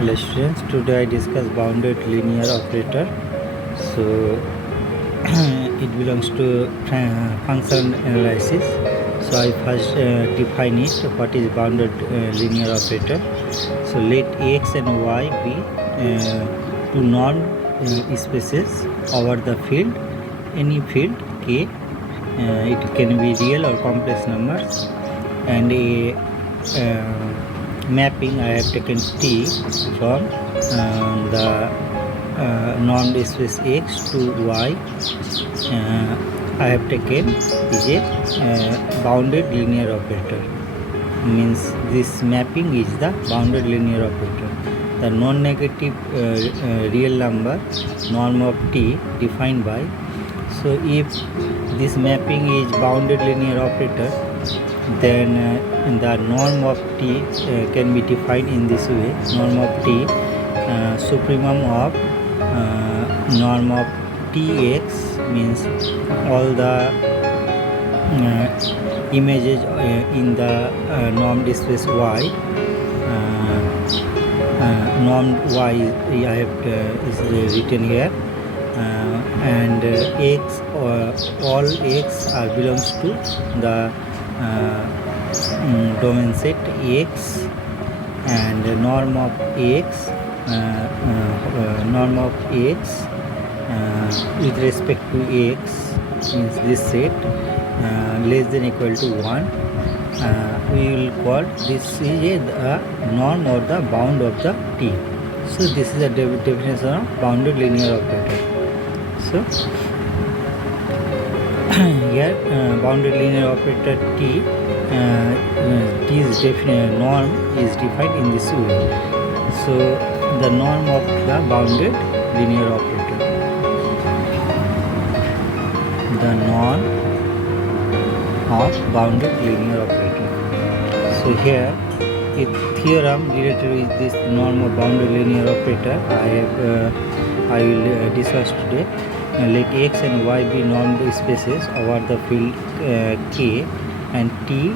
Hello students, today I discuss bounded linear operator. So it belongs to function analysis. So I first define it, what is bounded linear operator. So let x and y be two non spaces over the field, any field k. It can be real or complex numbers, and a mapping I have taken t from the normed space x to y. I have taken is a bounded linear operator, means this mapping is the bounded linear operator. The non-negative real number norm of t defined by, so if this mapping is bounded linear operator, then the norm of t can be defined in this way. Norm of t, supremum of norm of tx, means all the images in the normed space y. Norm y I have is written here, and x, all x belongs to the domain set x, and norm of x, norm of x with respect to x, means this set less than equal to 1. We will call this is a norm or the bound of the t. So this is the definition of bounded linear operator. So here bounded linear operator t, t's norm is defined in this way. So the norm of the bounded linear operator, the norm of bounded linear operator. So here a theorem related with this norm of bounded linear operator I will discuss today. Let x and y be normed spaces over the field k, and t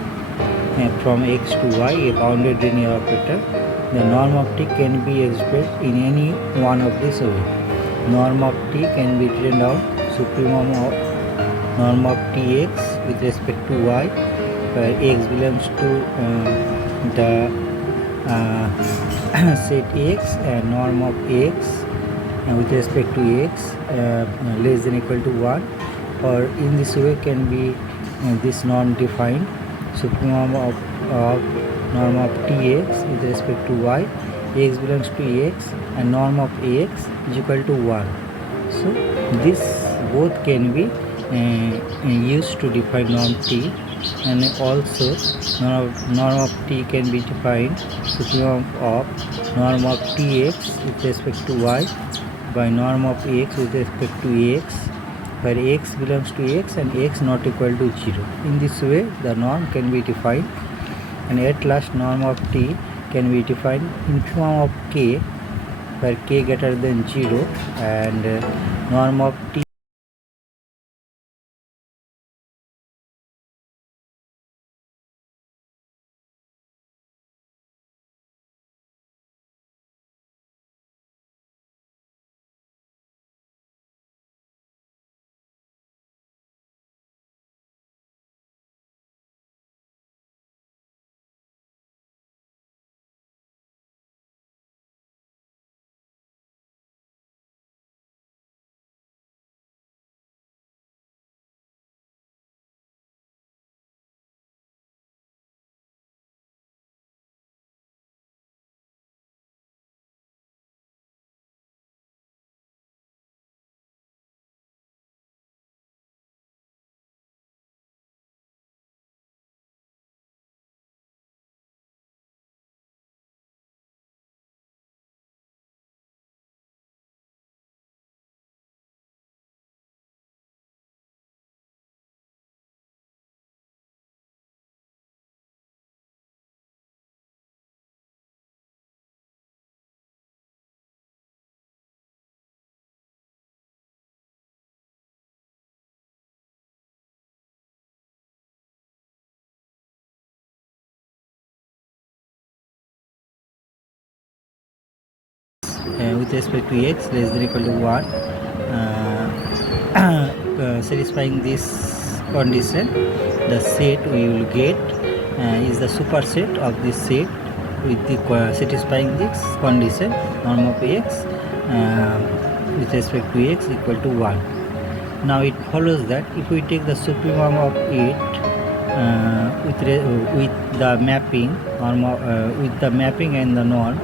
from x to y a bounded linear operator. The norm of t can be expressed in any one of these ways. Norm of t can be written down supremum of norm of tx with respect to y, where x belongs to the set x, and norm of x with respect to x less than equal to 1, or in this way can be this norm defined supremum of norm of tx with respect to y, x belongs to x, and norm of x is equal to 1. So this both can be used to define norm t, and also norm of t can be defined supremum of norm of tx with respect to y by norm of x with respect to x, where x belongs to x and x not equal to 0. In this way the norm can be defined, and at last norm of t can be defined infimum of k, where k greater than 0, and norm of t with respect to x less than equal to 1, satisfying this condition, the set we will get is the superset of this set with the satisfying this condition, norm of x with respect to x equal to 1. Now it follows that if we take the supremum of it with the mapping with the mapping and the norm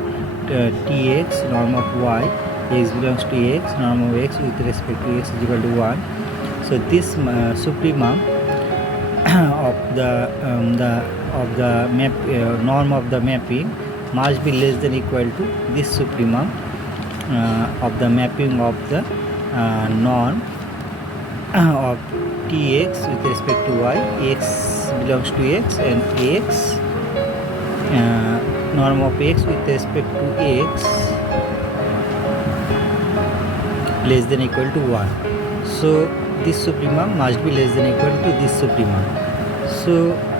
tx norm of y, x belongs to x, norm of x with respect to x is equal to 1. So this supremum of the map norm of the mapping must be less than equal to this supremum of the mapping of the norm of tx with respect to y, x belongs to x, and x norm of x with respect to x less than equal to 1. So this supremum must be less than equal to this supremum. So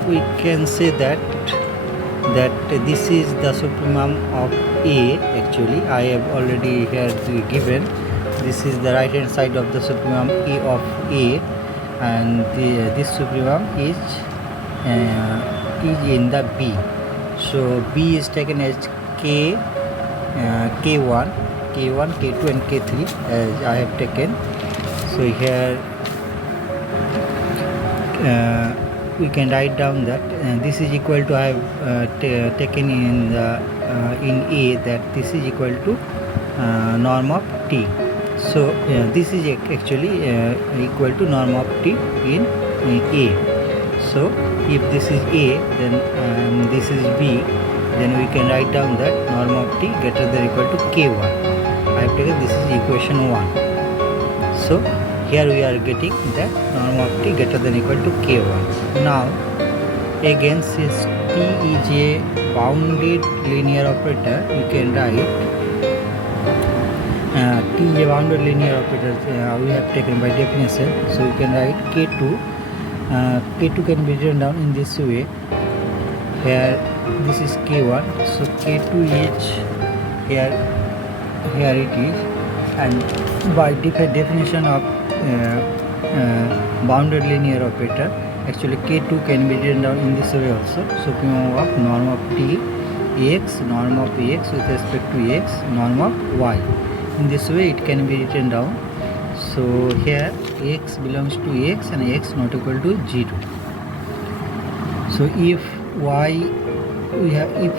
we can say that this is the supremum of a. Actually I have already here given this is the right hand side of the supremum a of a, and this supremum is in the b. So b is taken as k, k1, k2 and k3 as I have taken. So here we can write down that this is equal to, I have taken in a that this is equal to norm of t. So this is actually equal to norm of t in a. So if this is a, then this is b, then we can write down that norm of t greater than or equal to k1. I have taken this is equation 1. So here we are getting that norm of t greater than or equal to k1. Now again, since t is a bounded linear operator, we can write t is a bounded linear operator we have taken by definition. So we can write k2. K2 can be written down in this way. Here this is k1, so k2 is here it is, and by definition of bounded linear operator, actually k2 can be written down in this way also. Supremum of norm of t x, norm of x with respect to x, norm of y. In this way it can be written down. So here x belongs to x and x not equal to 0. So if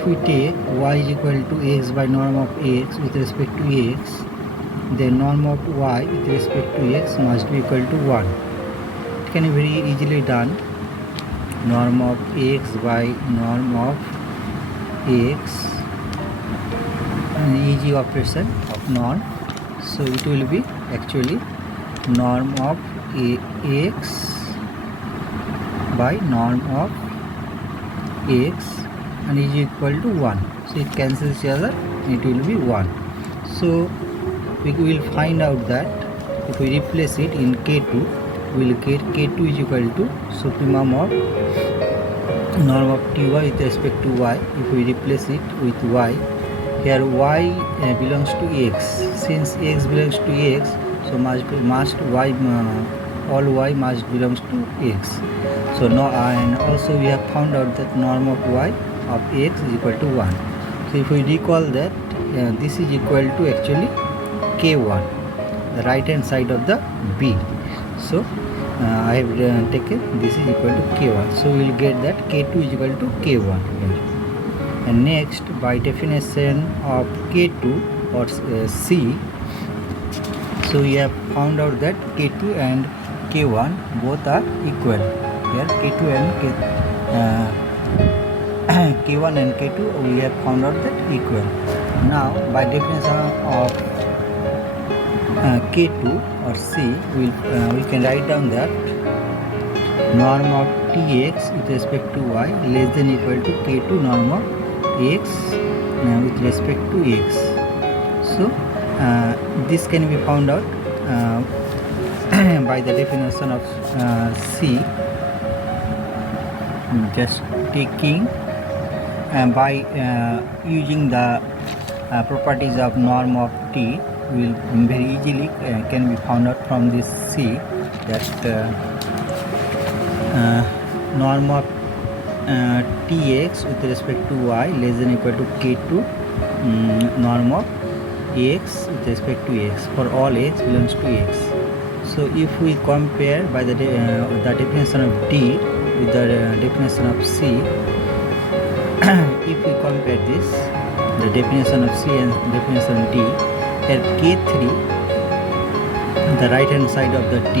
we take y is equal to x by norm of x with respect to x, then norm of y with respect to x must be equal to 1. It can be very easily done. Norm of x by norm of x, an easy operation of norm. So it will be actually norm of x by norm of x and is equal to 1. So it cancels each other, it will be 1. So we will find out that if we replace it in k2, we will get k2 is equal to supremum of norm of ty with respect to y. If we replace it with y, here y belongs to x. Since x belongs to x, so must y all y must belongs to x. So now and also we have found out that norm of y of x is equal to 1. So if we recall that this is equal to actually k1, the right hand side of the b. So I have taken this is equal to k1. So we will get that k2 is equal to k1 here. And next, by definition of k2 or c, so we have found out that k2 and k1 both are equal. Here k2 and k1 and k2 we have found out that equal. Now by definition of k2 or c, we can write down that norm of tx with respect to y less than equal to k2 norm of x with respect to x. So this can be found out by the definition of c, just taking by using the properties of norm of t will very easily can be found out from this C, that norm of tx with respect to y less than equal to k2 norm of x with respect to x for all x belongs to x. So if we compare by the definition of D with the definition of C, if we compare this, the definition of C and definition of D, here K3, the right hand side of the D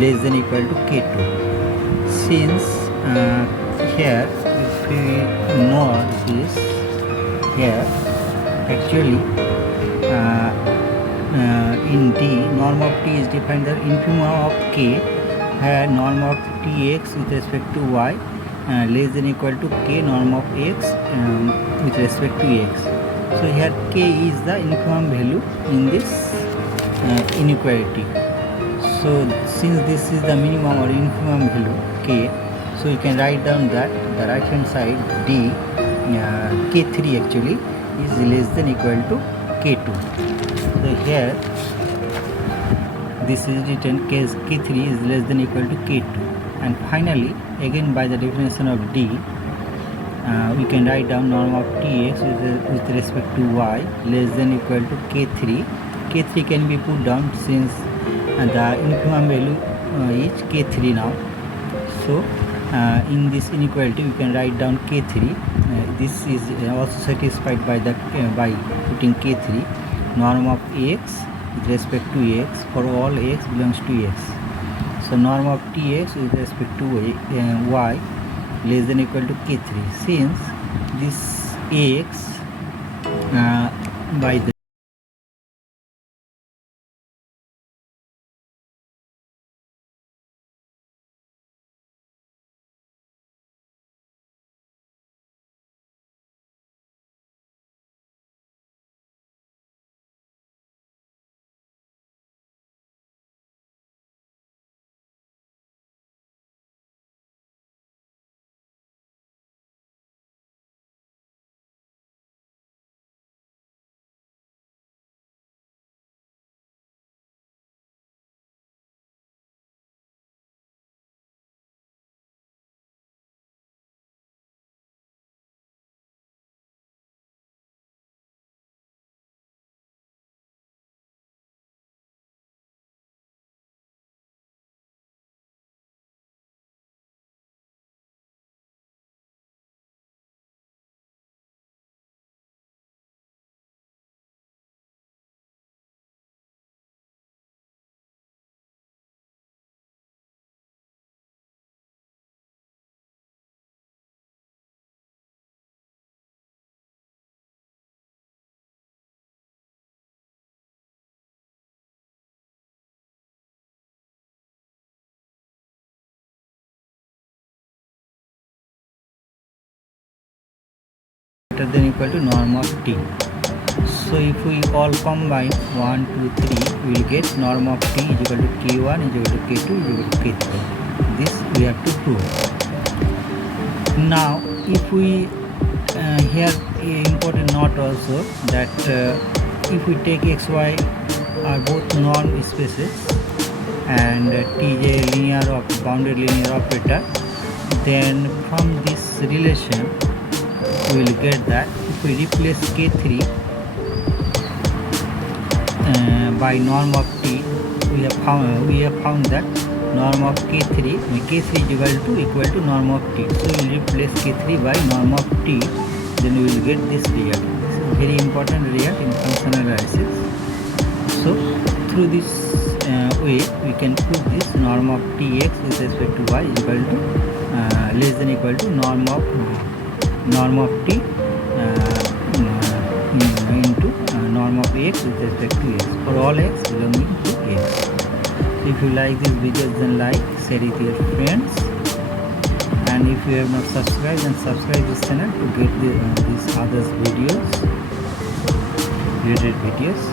less than equal to K2. Since here, if we know this, here actually in D, norm of T is defined the infimum of K, where norm of Tx with respect to y less than equal to K norm of x with respect to x. So here K is the infimum value in this inequality. So since this is the minimum or infimum value K, so you can write down that the right hand side D K3 actually is less than equal to K2. So here this is written K3 is less than equal to K2. And finally, again by the definition of D, we can write down norm of Tx with respect to y less than equal to K3. K3 can be put down since the infimum value is K3 now. So in this inequality we can write down K3. This is also satisfied by the by putting K3 norm of x with respect to x for all x belongs to x. So norm of Tx with respect to y less than equal to K3. Since this x by the greater than equal to norm of T. So if we all combine 1, 2, 3, we will get norm of T is equal to K1 is equal to K2 is equal to K3. This we have to prove. Now if we here important note also that if we take x, y are both norm spaces and T is a linear or bounded linear operator, then from this relation we will get that if we replace K3 by norm of T, we have found that norm of K3 is equal to norm of T. So we will replace K3 by norm of T, then we will get this result. This is very important result in functional analysis. So through this way we can prove this norm of Tx with respect to y is equal to less than equal to norm of T into norm of x with respect to x for all x belonging to x. If you like this video, then like, share with your friends, and if you have not subscribed, then subscribe this channel to get these other videos, related videos.